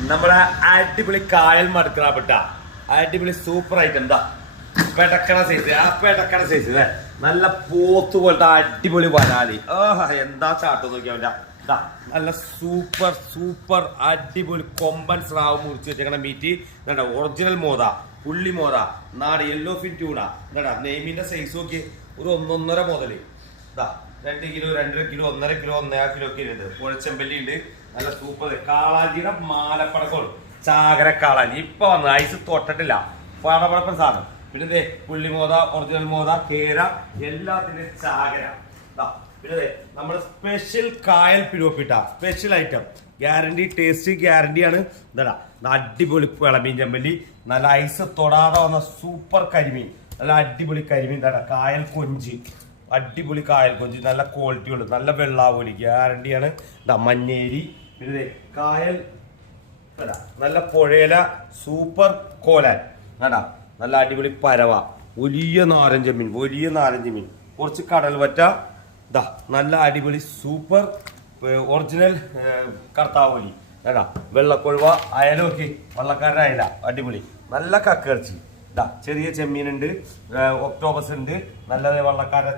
നമ്മുടെ അടിപൊളി കായൽ മടുക്കണപ്പെട്ട അടിപൊളി സൂപ്പർ ഐറ്റം എന്താ പെടക്കണ സൈസ് പെടക്കണ സൈസ് അല്ലേ നല്ല പോത്ത് പോലത്തെ അടിപൊളി വരാലി എന്താ ചാട്ടം നോക്കിയാ നല്ല സൂപ്പർ സൂപ്പർ അടിപൊളി കൊമ്പൻ സ്രാവ് മുറിച്ച് വെച്ചേക്കണ മീറ്റ് എന്താ ഒറിജിനൽ മോത പുള്ളി മോത നാട് യെല്ലോ ഫിൻ ട്യൂണ എന്താ നെയ്മിന്റെ സൈസ് നോക്കി ഒരു 1.5 മുതല് ഇതാ 2 കിലോ 2.5 കിലോ 1.5 കിലോ 1.5 കിലോ ഒക്കെ ഉണ്ട് പുഴച്ചെമ്പല്ലി ഉണ്ട് നല്ല സൂപ്പർ കാളാഞ്ചിയുടെ മാലപ്പടക്കോളൂ ചാകര കാളാഞ്ചി ഇപ്പൊ വന്ന് ഐസ് തൊട്ടിട്ടില്ല പടപടപ്പൻ സാധനം പിന്നെ പുള്ളിമോത ഒറിജിനൽ മോത കേര എല്ലാത്തിനും ചാകര പിന്നെ നമ്മുടെ സ്പെഷ്യൽ കായൽ പിലോപ്പിട്ട സ്പെഷ്യൽ ഐറ്റം ഗ്യാരണ്ടി ടേസ്റ്റ് ഗ്യാരണ്ടിയാണ് എന്താ അടിപൊളി വിളമീൻ ചെമ്പല്ലി നല്ല ഐസ് തൊടാതെ വന്ന സൂപ്പർ കരിമീൻ നല്ല അടിപൊളി കരിമീൻ എന്താ കായൽ കൊഞ്ചി അടിപൊളി കായൽ കൊഞ്ചി നല്ല ക്വാളിറ്റി ഉണ്ട് നല്ല വെള്ളാവോലി ഗ്യാരണ്ടിയാണ് മഞ്ഞേരി പിന്നെ കായൽ നല്ല പുഴയില സൂപ്പർ കോലാൻ വേണ്ട നല്ല അടിപൊളി പരവ വലിയ നാരഞ്ച മീൻ കുറച്ച് കടൽ വറ്റ ഇതാ നല്ല അടിപൊളി സൂപ്പർ ഒറിജിനൽ കർത്താവോലി ഏടാ വെള്ളക്കൊഴുവ അയലൊക്കെ വള്ളക്കാരുടെ അയല അടിപൊളി നല്ല കക്കിറച്ചി ഇതാ ചെറിയ ചെമ്മീനുണ്ട് ഒക്ടോബസ് ഉണ്ട് നല്ല വള്ളക്കാരുടെ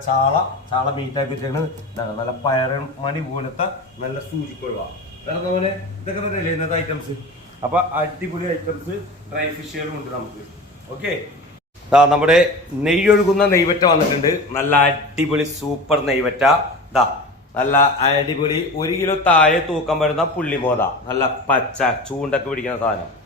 ചാള മീറ്റാക്കി വെച്ചാണ് നല്ല പയറൻ മണി പോലത്തെ നല്ല സൂചിക്കൊഴുവ വേറെ പോലെ ഇതൊക്കെ തന്നെയല്ലേ ഇന്നത്തെ ഐറ്റംസ് അപ്പൊ അടിപൊളി ഐറ്റംസ് ഡ്രൈ ഫിഷുകളും ഉണ്ട് നമുക്ക് ഓക്കെ നമ്മുടെ നെയ്യൊഴുകുന്ന നെയ്വറ്റ വന്നിട്ടുണ്ട് നല്ല അടിപൊളി സൂപ്പർ നെയ്വറ്റ ദാ നല്ല അടിപൊളി 1 കിലോ താഴെ തൂക്കം വരുന്ന പുള്ളിമോത നല്ല പച്ച ചൂണ്ടൊക്കെ പിടിക്കുന്ന സാധനം